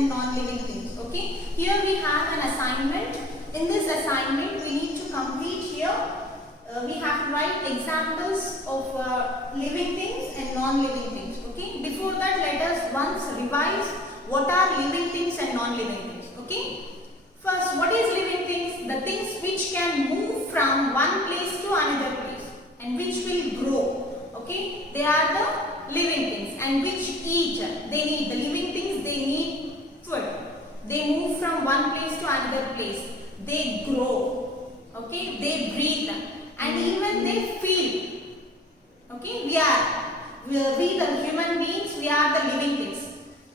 and non-living things. Okay, here we have an assignment. In this assignment we need to complete here, we have to write examples of living things and non-living things. Okay, before that let us once revise what are living things and non-living things. Okay, first, what is living things? The things which can move from one place to another place and which will grow. Okay, they are the living things, and which eat. They need, the living things, they need food. They move from one place to another place. They grow. Okay, they breathe, and even they feel. Okay, we the human beings, we are the living things.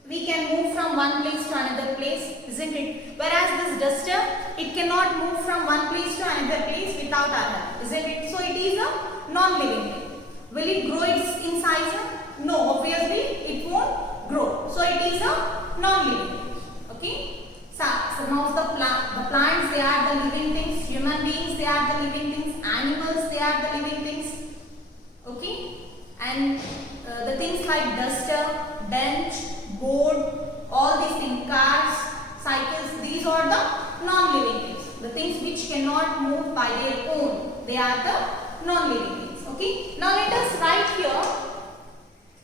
We can move from one place to another place, isn't it? Whereas this duster, it cannot move from one place to another place without our help, isn't it? So it is a non-living thing. Will it grow in size? No, obviously it won't grow. So it is a non-living thing. Okay. So some of the plants, they are the living things. Human beings, they are the living things. Animals, they are the living things. Okay. And the things like duster, bench, board, all these things, cars, cycles, these are the non-living things. The things which cannot move by their own, they are the non-living things. Okay. Now let us write here.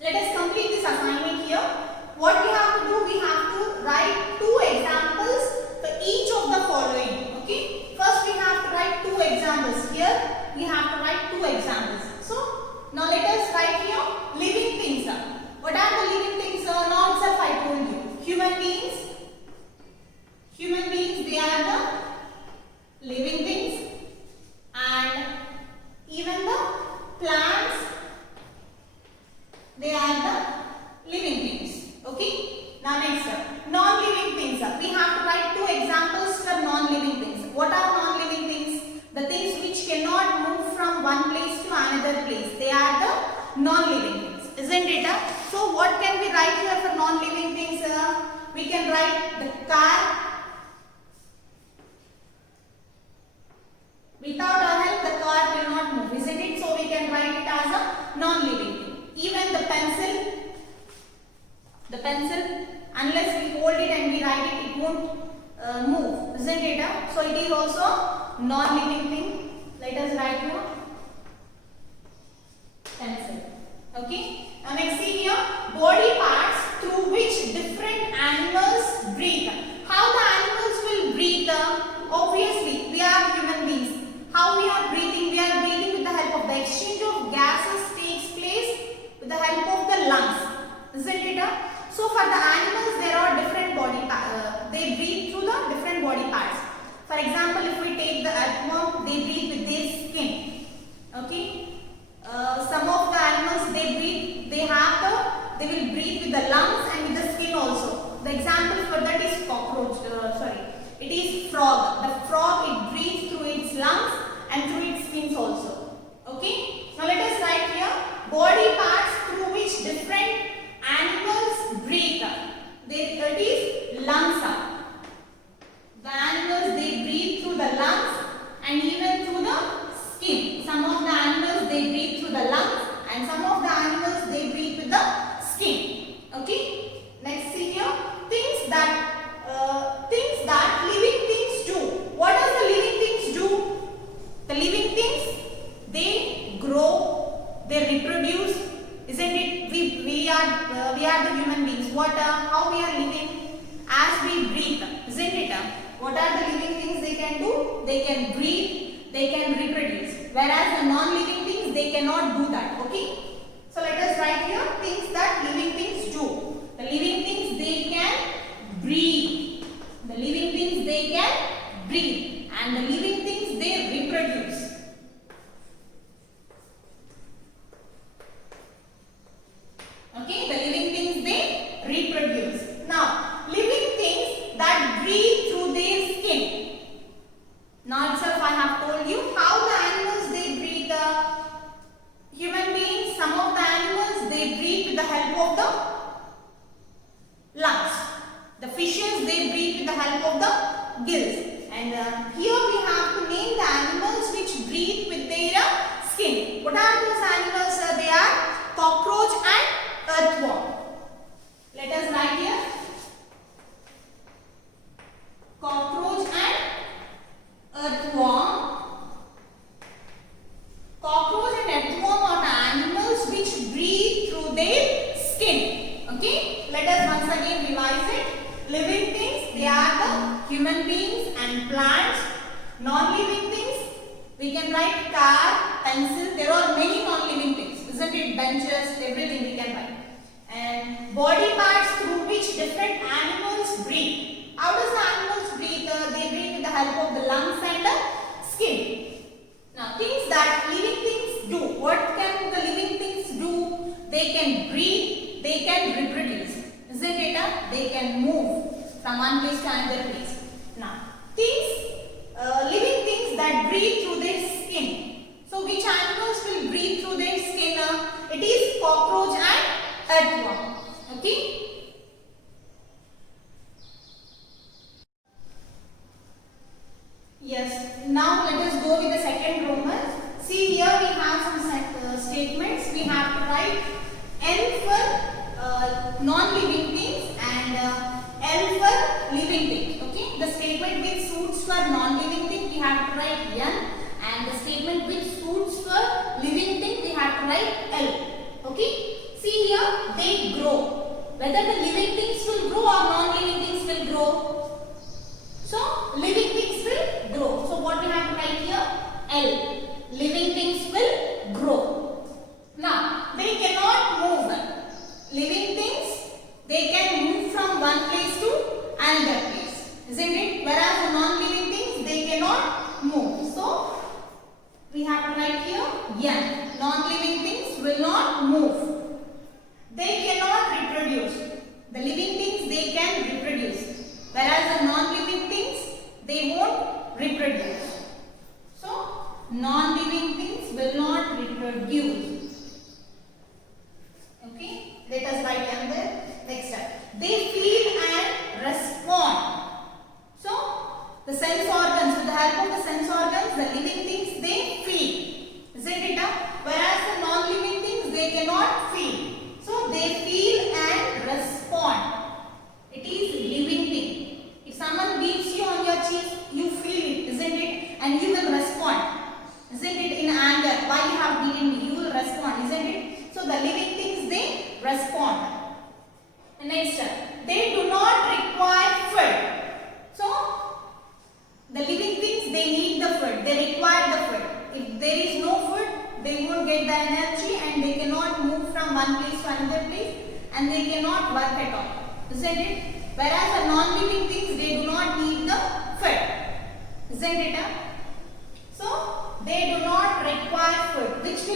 Let us complete this assignment here. What we have to do, we have to write two examples for each of the following. Okay. First we have to write two examples. Here we have to write two examples. So now let us write here living things. What are the living things? Now itself I told you. Human beings. Human beings, they are the living things, and even the plants, they are the living things. Okay. Now next, non-living things. We have to write two examples for non-living things. What are non-living things? The things which cannot move from one place to another place. They are the non-living things, isn't it? So what can we write here for non-living things? We can write the car. Without our help, the car will not move, isn't it? So we can write it as a non-living thing. Even the pencil. The pencil, unless we hold it and we write it, it won't move, isn't it? So it is also non-living thing. Let us write here pencil. Okay. Now next, see here, body parts through which different animals breathe. How the animals will breathe? Obviously, we are human beings. How we are breathing? We are breathing with the help of the exchange of gases takes place with the help of the lungs, isn't it? So for the animals, there are different body parts. They breathe through the different body parts. For example, if we take the earthworm, they breathe with their skin. Okay. Some of the animals, they will breathe with the lungs and with the skin also. The example for that is cockroach. It is frog. The frog, it breathes through its lungs and through its skins also. Okay. Now let us write here body parts through which different animals breathe. It is lungs. The animals, they breathe through the lungs and even through the skin. Some of the animals, they breathe through the lungs, and some of the animals, they breathe with the skin. Okay. Next, see here things that living things do. What does the living things do? The living things, they grow, they reproduce, isn't it? We are the human beings. How we are living? As we breathe, isn't it? What are the living things they can do? They can breathe, they can reproduce. Whereas the non-living things, they cannot do that. Okay. So let us write here things that living things do. The living things, they can breathe. The living things, they can breathe. And the living things, they reproduce. Okay, the living things, they reproduce. Now, living things that breathe through their skin. Now itself I have told you how the animals, they breathe. Human beings, some of the animals, they breathe with the help of the lungs. The fishes, they breathe with the help of the gills. And here we have to name the animals which breathe with their skin. What are those animals? They are cockroach and earthworm. Let us write here it benches, everything we can write. And body parts through which different animals breathe. How does the animals breathe? They breathe with the help of the lungs and the skin. Now, things that living things do. What can the living things do? They can breathe, they can reproduce. Isn't it? They can move from one place to another place. Now, living things that breathe through their skin. So, which animals will breathe through their skin? It is cockroach and earthworm. Okay? Yes. Now let us go with the second Roman. See, here we have some statements. We have to write L for non-living things and L for living things. Okay? The statement which suits for non-living thing we have to write N, and the statement which suits for living thing we have to write L. Okay? See here, they grow. Whether the living things will grow or non-living things will grow. So, living things will grow. So, what we have to write here? L. Living things will grow. Now, they cannot move. Living things, they can move from one place to another place. Isn't it? Whereas the non-living things, they cannot move. So, we have to write here N. Non-living things will not move. They cannot reproduce. The living things, they can reproduce. Whereas the non-living things, they won't reproduce. So, non-living things will not reproduce. Okay? Let us write down there. Next step. They feel and respond. So, the sense organs, with the help of the sense organs, the living things, they feel. Isn't it? Whereas the non-living things, they cannot feel. So, they feel and respond. It is living thing. If someone beats you on your cheek, you feel it, isn't it? And you will respond. Isn't it? In anger, why you have beaten me? You will respond, isn't it? So, the living things, they respond. And next step. They do not require food. So, the living things, they need the food. They require the food. If there is no food, they won't get the energy and they cannot move from one place to another place and they cannot work at all. Isn't it? Whereas the non-living things, they do not need the food. Isn't it? So, they do not require food. Which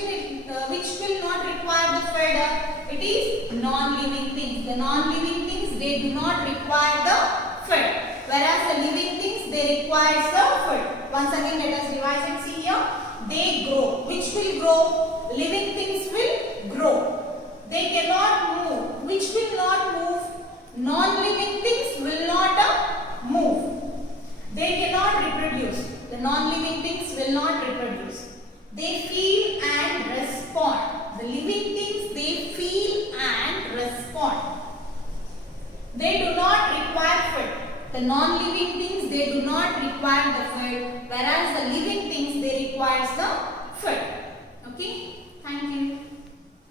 will not require the food? It is non-living things. The non-living things, they do not require the food. Whereas the living things, they require the food. Once again, let us revise and see here. They grow. Which will grow? Living things will grow. They cannot move. Which will not move? Non-living things will not move. They cannot reproduce. The non-living things will not reproduce. They feel and respond. The living things, they feel and respond. They do not require food. The non-living things, they do not require the food. Whereas the living things, they require the food. Okay? Thank you.